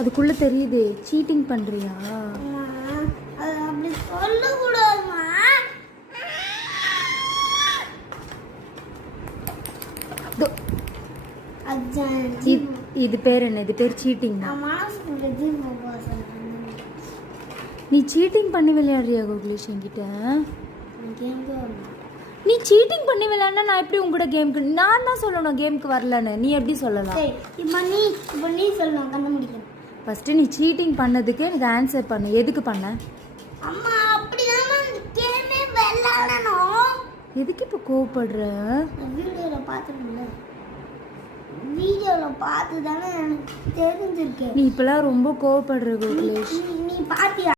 அதுக்குள்ள தெரியுது சீட்டிங் பண்றியா? அப்படி சொல்லக்கூடாதுமா. இது பேர் என்ன? இது பேர் சீட்டிங். நீ சீட்டிங் பண்ணி விளையாடுறியா கோகுலேஷ் என்கிட்ட? நீ சீட்டிங் பண்ணி விளையாடுனா நான் எப்படி உங்ககிட்ட கேமுக்கு? நான் தான் சொல்லணும் கேமுக்கு வரலன்னு. நீ எப்படி சொல்லலாம்? இப்போ நீ சொல்லணும் கண்டுபிடிக்கணும். ஃபர்ஸ்ட் நீ சீட்டிங் பண்ணதுக்கு எனக்கு ஆன்சர் பண்ணு. எதுக்கு பண்ண? அம்மா அப்படிதான் கேமே விளையாடணும். எதுக்கு இப்போ கோவப்படுற? வீடியோவில் பார்த்துருக்கல, வீடியோவில் பார்த்து தானே எனக்கு தெரிஞ்சிருக்கு. நீ இப்பெல்லாம் ரொம்ப கோவப்படுற கோகுலேஷ். நீ பார்த்தியா?